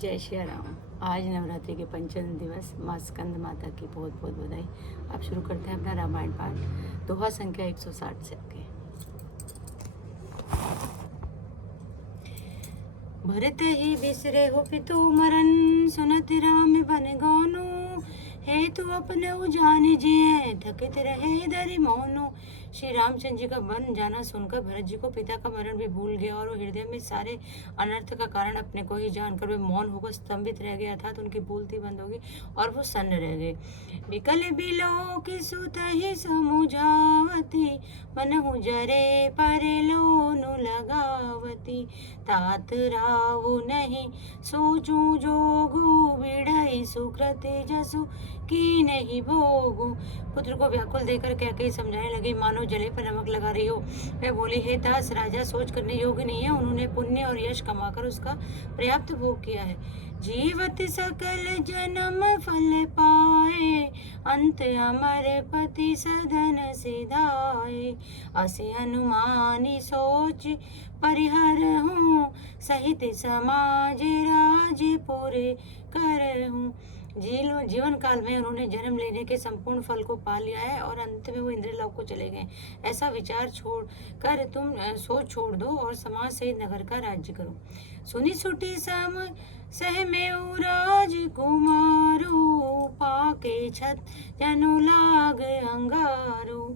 जय श्री राम। आज नवरात्रि के पंचम दिवस माँ स्कंद माता की बहुत बहुत बधाई। अब शुरू करते हैं अपना रामायण पाठ। दोहा संख्या 160 से आगे। भरत ही बिसरे हो पितु मरन, सुनत राम बन गानो। हे तू अपने जान जिए, थकित रहे दरि मौनो। श्री रामचंद्र जी का वन जाना सुनकर भरत जी को पिता का मरण भी भूल गया और वो हृदय में सारे अनर्थ का कारण अपने को ही जानकर वे मौन होकर स्तंभित रह गए, अर्थात उनकी बोलती बंद होगी और वो सन्न रह गए। विकल बिलो की सुत ही समुझावती, मनहु जरे पर लोनु लगावती। तात राहु नहीं सोचू जोगु, बिड़ई सुकृत जसु की नहीं भोगू। पुत्र को व्याकुल देकर क्या कही समझाने लगी, मानो जले पर नमक लगा रही हो। वह बोली, हे दास, राजा सोच करने योग्य नहीं है। उन्होंने पुण्य और यश कमाकर उसका पर्याप्त भोग किया है। जीवत सकल जन्म फल पाए, अंत अमर पति सदन सिधाए। असे अनुमानी सोच परिहर हूँ, सहित समाज राज पूरे कर हूँ। जीवन काल में उन्होंने जन्म लेने के संपूर्ण फल को पा लिया है और अंत में वो इंद्रलोक को चले गए। ऐसा विचार छोड़ कर तुम सोच छोड़ दो और समाज से नगर का राज्य करो। सुनी सुटी सम सह में राज कुमारो, पाके छत जनु लाग अंगारो।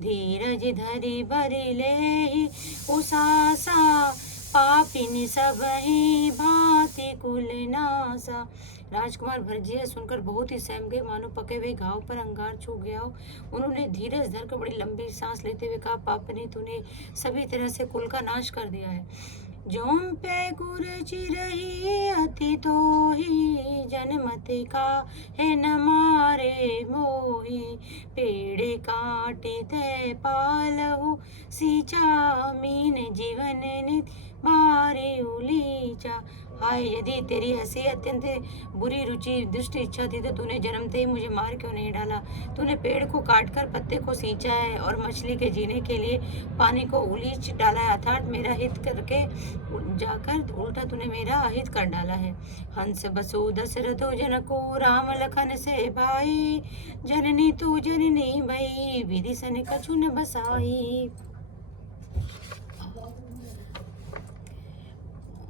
धीरज धरि बरि ले उसासा, पापिन सब ही भांति कुल नासा। राजकुमार भरत जी सुनकर बहुत ही सहम गए, मानो पके हुए घाव पर अंगार छू गया हो। उन्होंने धीरज धरकर बड़ी लंबी सांस लेते हुए कहा, पापनी तूने सभी तरह से कुल का नाश कर दिया है। जोम पे गुर चिरही अति तोही, जनमति का है न मारे मोही। पेड़े काटे ते पालहु सींचा, मीन जीवन नित मारे उलीचा। हाय, यदि तेरी ऐसी अत्यंत बुरी रुचि दुष्ट इच्छा थी तो तूने जन्मते ही मुझे मार क्यों नहीं डाला। तूने पेड़ को काटकर पत्ते को सींचा है और मछली के जीने के लिए पानी को उलीच डाला है, अर्थात मेरा हित करके जाकर उल्टा तूने मेरा अहित कर डाला है। हंस बसु दशरथो जनको, राम लखन से भाई। जननी तू जननी भई, विधि सन कछु न बसाई।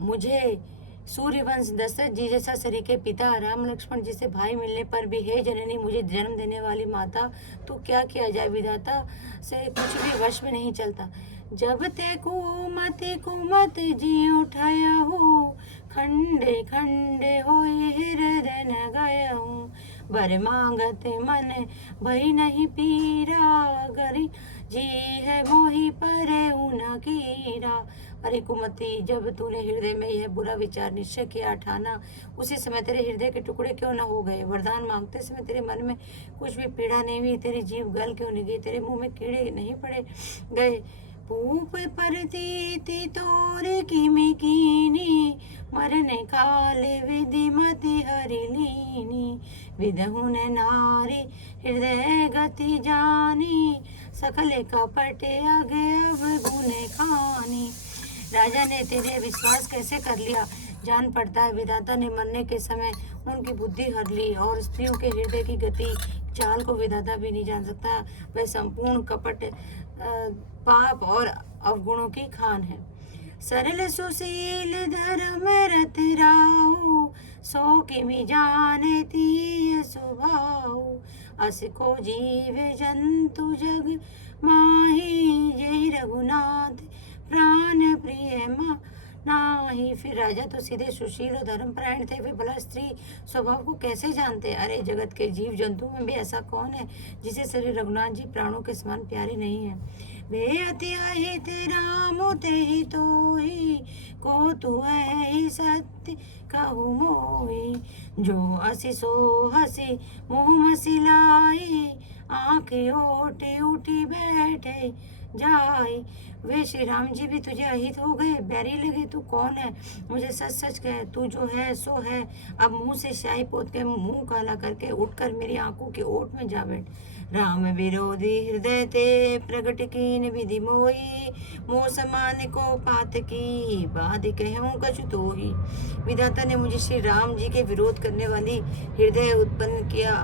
मुझे सूर्यवंश दशरथ जी जैसा सरीखे पिता, राम लक्ष्मण जैसे भाई मिलने पर भी हे जननी, मुझे जन्म देने वाली माता, तू क्या किया जाए, विधाता से कुछ भी वश में नहीं चलता। जब ते कुमत जी उठाया हूँ, खंडे खंडे होए हृदय न गया हूँ। बर मांगत मन भई नहीं पीरा, गरी जी है मोही पर ऊना कीरा। अरे कुमति, जब तूने हृदय में यह बुरा विचार निश्चय किया ठाना, उसी समय तेरे हृदय के टुकड़े क्यों न हो गए। वरदान मांगते समय तेरे मन में कुछ भी पीड़ा नहीं हुई, तेरी जीभ गल क्यों नहीं गई, तेरे मुंह में कीड़े नहीं पड़े गए। पूप परती तोर किमि कीनी, मरने काले विधि मति हरि लीनी। विधहु न नारी हृदय गति जानी, सकले कपट आगे अब गुने खानी। राजा ने तेरे विश्वास कैसे कर लिया, जान पड़ता है विधाता ने मरने के समय उनकी बुद्धि हर ली, और स्त्रियों के हृदय की गति चाल को विधाता भी नहीं जान सकता। वह संपूर्ण कपट, पाप और अवगुणों की खान है। सरल सुशील धर्म रत राहु, सो किमि जाने तीय स्वभाव। अस को जीव जंतु जग माही, जय रघुनाथ प्राण प्रिय नाही। फिर राजा तो सीधे सुशील और धर्मपरायण थे, वे भला स्त्री स्वभाव को कैसे जानते। अरे जगत के जीव जंतु में भी ऐसा कौन है जिसे श्री रघुनाथ जी प्राणों के समान प्यारे नहीं है। वे अति अहित राम ते ही तो ही, को तू है सत्य कहु मोही। जो असी सो हसी मुँह मसिलाई, आँख ओटी उठी बैठे जाए। वे श्री राम जी भी तुझे अहित हो गए, बैरी लगे, तू कौन है? मुझे सच सच कह, तू जो है सो है। अब मुंह से स्याही पोत के मुंह काला करके उठकर मेरी आंखों के ओट में जा बैठ। राम विरोधी हृदय ते प्रगट कीन विधि मोई, मोह समान को पात की बात कहूँ कछु तो ही। विधाता ने मुझे श्री राम जी के विरोध करने वाली हृदय उत्पन्न किया,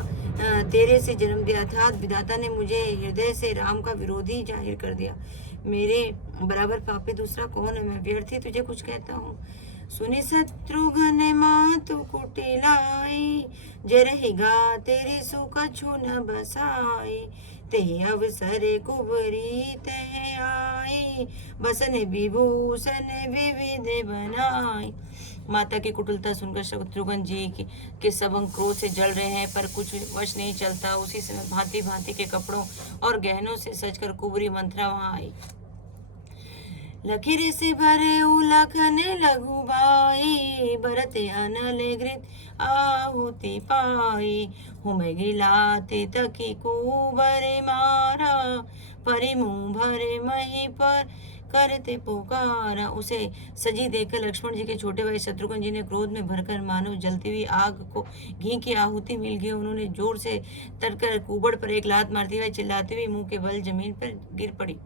तेरे से जन्म दिया था। विधाता ने मुझे हृदय से राम का विरोधी जाहिर कर दिया। मेरे बराबर पापी दूसरा कौन है? मैं व्यर्थी तुझे कुछ कहता हूँ। सुनि शत्रुघ्न मातु कुटिलाई, जरहिगा तेरी सुख छु न बसाई। ते अवसर कुबरी ते आई, बसन विभूषण विविध बनाई। माता की कुटिलता सुनकर शत्रुघ्न जी के सब अंग क्रोध से जल रहे हैं, पर कुछ वश नहीं चलता। उसी समय भांति भांति के कपड़ों और गहनों से सजकर कुबरी मंथरा वहां आई। लकीर से भरे उलखन लघु बाई, बरते अनल घृत आहुति पाई। हुम गिलाते तकी कुबर मारा, परि मुँह भरे मही पर करते पुकारा। उसे सजी देखकर लक्ष्मण जी के छोटे भाई शत्रुघ्न जी ने क्रोध में भरकर मानो जलती हुई आग को घी की आहुति मिल गई। उन्होंने जोर से तड़कर कुबड़ पर एक लात मारती हुई चिल्लाती हुई मुंह के बल जमीन पर गिर पड़ी।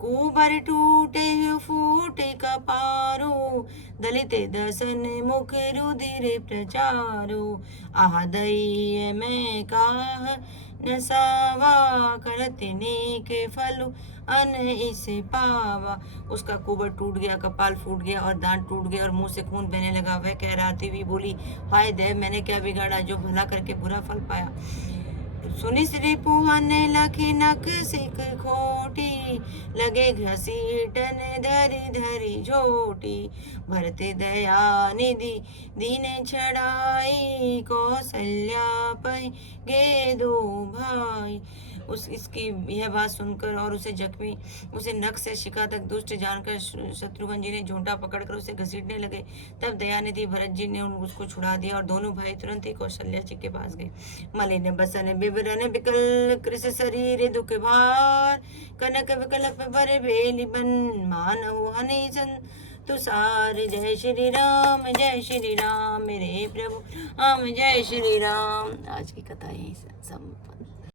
कुबर टूटे फूटे कपारो, दलिते दसन मुख रुधिर प्रचारो। आह दई मैं काह नसावा, करते नेक फल अन इसे पावा। उसका कुबर टूट गया, कपाल फूट गया और दांत टूट गए और मुंह से खून बहने लगा। वह कह रही हुई बोली, हाय देव, मैंने क्या बिगाड़ा जो भला करके बुरा फल पाया। सुनि श्री पुहन लखी नक सिख खोटी, लगे घसीटन धरी धरी झोटी। भरते दया निधि दीने छड़ाई, कौशल्या पै गे दो भाई। इसकी यह बात सुनकर और उसे नख से शिखा तक दुष्ट जानकर शत्रुघ्न जी ने झूठा पकड़कर उसे घसीटने लगे। तब दयानिधि भरत जी ने उसको छुड़ा दिया और दोनों भाई तुरंत ही कौशल्या जी के पास गए। मलिन बसन बिबरन बिकल, कृष शरीर दुख भार। कनक विकल्प भर बेली बन, मानव हनि सन तुषार। जय श्री राम मेरे प्रभु राम, जय श्री राम। आज की कथा यही संपन्न।